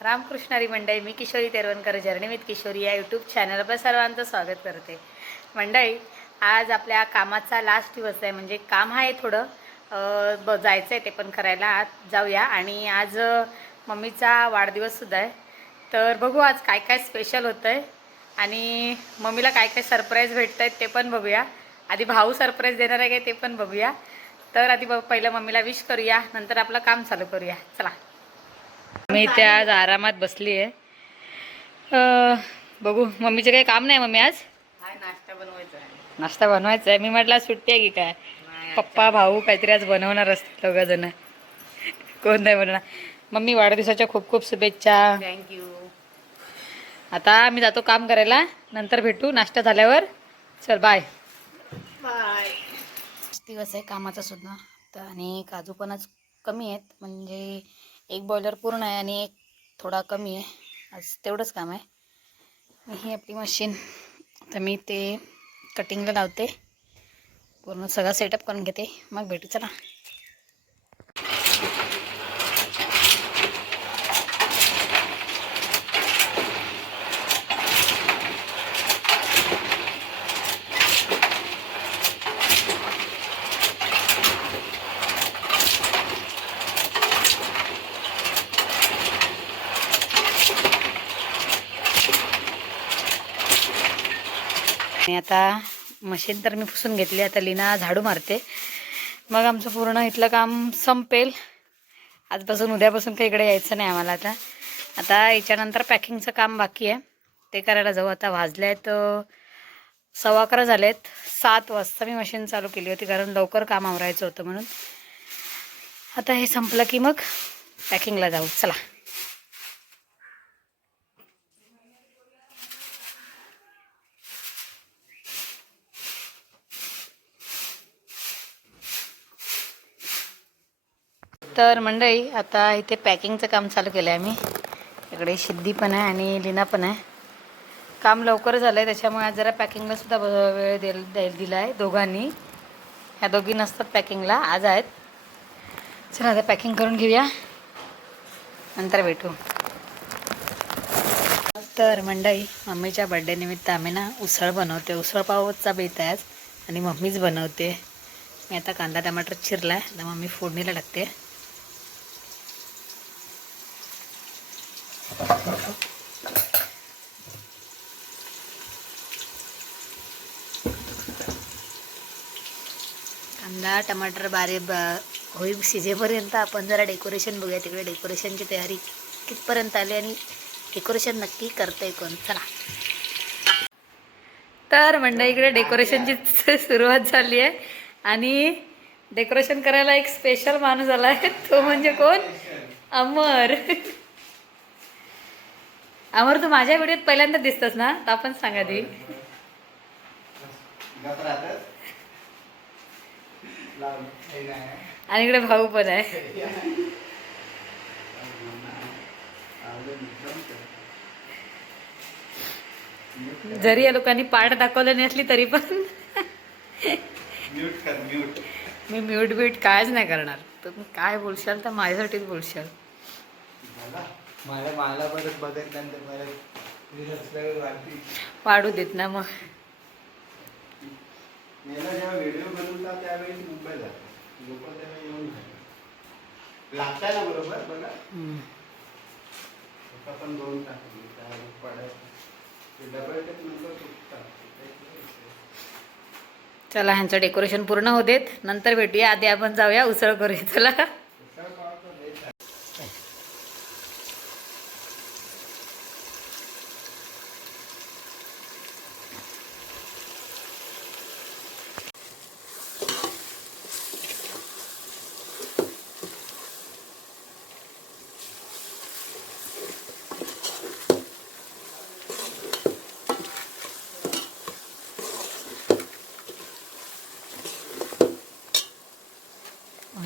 रामकृष्णारी मंडळी, मी Kishori Teravankar journey with Kishori या YouTube चॅनलवर सर्वांचं स्वागत करते. मंडळी, आज आपल्या कामाचा लास्ट दिवस आहे. म्हणजे काम आहे थोडं जायचं आहे, ते पण करायला आज जाऊया. आणि आज मम्मीचा वाढदिवससुद्धा आहे. तर बघू आज काय काय स्पेशल होतं आहे आणि मम्मीला काय काय सरप्राईज भेटत आहेत ते पण बघूया. आधी भाऊ सरप्राईज देणार आहे काय ते पण बघूया. तर आधी पहिलं मम्मीला विश करूया, नंतर आपलं काम चालू करूया. चला. मी इथे आज आरामात बसली आहे. बघू, मम्मीचे काही काम नाही. मम्मी आज नाश्ता बनवायचा आहे. नाश्ता बनवायचा आहे. मी म्हटलं सुट्टी आहे की काय, पप्पा भाऊ काहीतरी आज बनवणार असतील दोघं जण. कोण नाही बनवणार. मम्मी वाढदिवसाच्या खूप खूप शुभेच्छा. थँक्यू. आता मी जातो काम करायला, नंतर भेटू नाश्ता झाल्यावर. चल बाय बाय. दिवस आहे कामाचा सुद्धा. तर आणि काजू पण आज कमी आहेत. म्हणजे एक बॉयलर पूर्ण आहे आणि एक थोडा कमी आहे. आज तेवढंच काम आहे. ही आपली मशीन, तर मी ते कटिंगला लावते. पूर्ण सगळा सेटअप करून घेते, मग भेटू. चला. आणि आता मशीन तर मी पुसून घेतली. आता लीना झाडू मारते, मग आमचं पूर्ण इथलं काम संपेल. आजपासून उद्यापासून काही इकडे यायचं नाही आम्हाला. आता याच्यानंतर पॅकिंगचं काम बाकी आहे, ते करायला जाऊ. आता वाजले आहेत 11:15 झालेत. 7 वाजता मी मशीन चालू केली होती, कारण लवकर काम आवरायचं होतं म्हणून. आता हे संपलं की मग पॅकिंगला जाऊ. चला. तर मंडळी, आता इथे पॅकिंगचं काम चालू केलं आहे आम्ही. इकडे सिद्धी पण आहे आणि लीना पण आहे. काम लवकर झालं आहे, त्याच्यामुळे आज जरा पॅकिंगलासुद्धा वेळ दिला आहे दोघांनी. ह्या दोघी नसतात पॅकिंगला, आज आहेत. चला आता पॅकिंग करून घेऊया, नंतर भेटू. तर मंडळी, मम्मीच्या बड्डे निमित्त आम्ही ना उसळ बनवते. उसळ पावचा बेत आहे आज आणि मम्मीच बनवते. मी आता कांदा टमाटर चिरला आहे, तर मम्मी फोडणीला टाकते. कांदा टमाटर होईल शिजेपर्यंत आपण जरा डेकोरेशन बघूया. तिकडे डेकोरेशनची तयारी कितपर्यंत आली आणि डेकोरेशन नक्की करतंय कोण. चला. तर मंडळी, इकडे डेकोरेशनची सुरुवात झाली आहे आणि डेकोरेशन करायला एक स्पेशल माणूस आला आहे. तो म्हणजे कोण? अमर. अमर, तू माझ्या व्हिडिओत पहिल्यांदा दिसतस ना, तर आपण सांगा दी. आणि इकडे भाऊ पण आहे. जरी या लोकांनी पाठ दाखवलं नसली तरी पण मी म्यूट कायच नाही करणार. तुम्ही काय बोलशाल तर माझ्यासाठीच बोलशाल. वाढू देत ना मग. व्हिडिओ बनवता त्यावेळी मुंबईला लोक त्यावेळी येऊन लागताय ना, बरोबर बघा. पण दोन टाकली डबल टेप नंतर तुटतात. चला, ह्यांचं डेकोरेशन पूर्ण होऊ देत, नंतर भेटूया. आधी आपण जाऊया उसळ करूया. चला.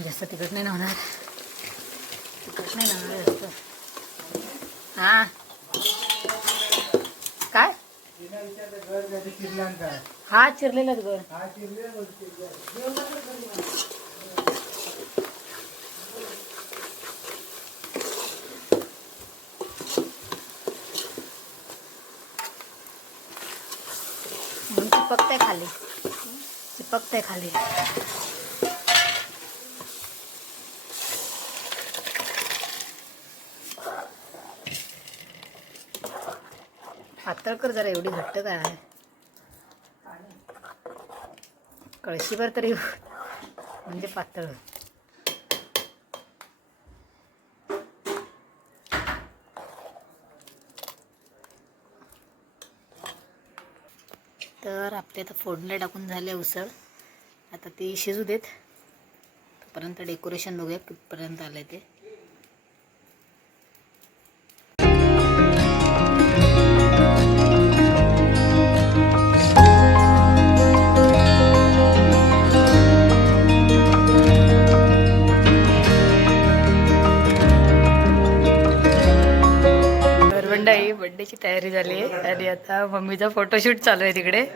जास्त तिखट नाही होणार. तिखट नाही होणार जास्त. हां काय? हा चिरलेलाच घर. चिपकते खाली, चिपकते खाली. पातळ कर जरा, एवढी घट्ट काय आहे. कळशीभर तरी म्हणजे पातळ. तर आपले आता फोडणी टाकून झाले उसळ. आता ती शिजू देत, तोपर्यंत डेकोरेशन बघूया कितपर्यंत आलंय ते. मंडळी बड्डेची तयारी झाली आहे आणि आता मम्मीचा फोटोशूट चालू आहे तिकडे.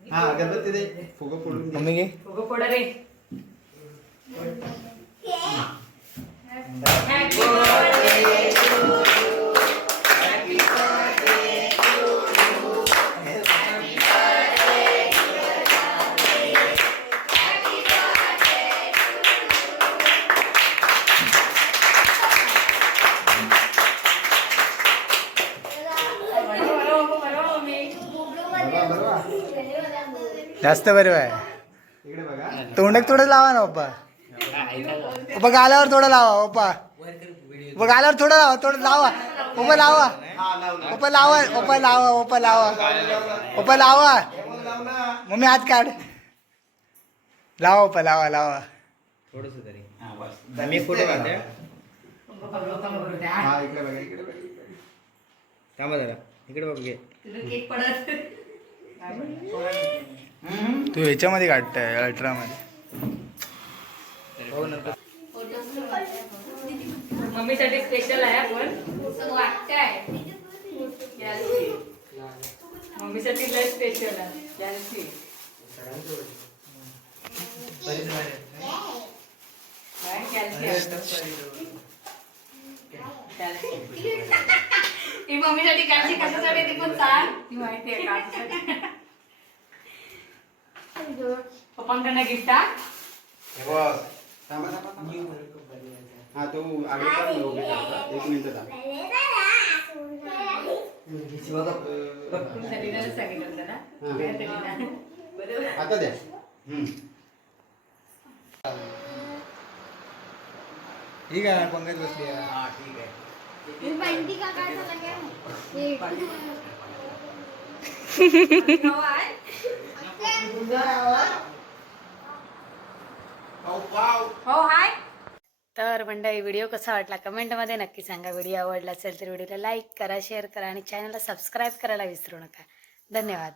हा गणपती दे फुगं फोडून मम्मी घे. फुगं फोडा रे. जास्त बरं आहे. इकडे बघा. तोंडात थोडं लावा ना पप्पा. पप्पा गालावर थोडं लावा पप्पा. पप्पा गालावर थोडं लावा, थोडं लावा पप्पा, लावा पप्पा, लावा पप्पा, लावा पप्पा, लावा पप्पा, लावा. मम्मी हात काढ, लावा पप्पा, लावा लावा. थोडस तरी मी फोटो काढते. हा इकडे बघा, इकडे बघा. थांबा जरा, इकडे बघ घे. केक पडत. तू ह्याच्यामध्ये काढताय अल्ट्रामध्ये. मम्मीसाठी स्पेशल आहे आपण. मम्मीसाठी लय स्पेशल आहे. ही मम्मीसाठी कॅल्सी कशासाठी ती पण सांग. ती माहिती आहे का? पप्पांकडनं गिफ्ट हा. थांबा. हा तू आगे उभे करता. 1 मिनिट थांब. सलीलाला सांगितलं होतं ना. आता द्या. ठीक आहे, पंकज बसली आहे. हा ठीक आहे. हो हाय. तर मंडळी व्हिडिओ कसा वाटला कमेंटमध्ये नक्की सांगा. व्हिडिओ आवडला असेल तर व्हिडिओला लाईक करा, शेअर करा आणि चॅनलला सबस्क्राईब करायला विसरू नका. धन्यवाद.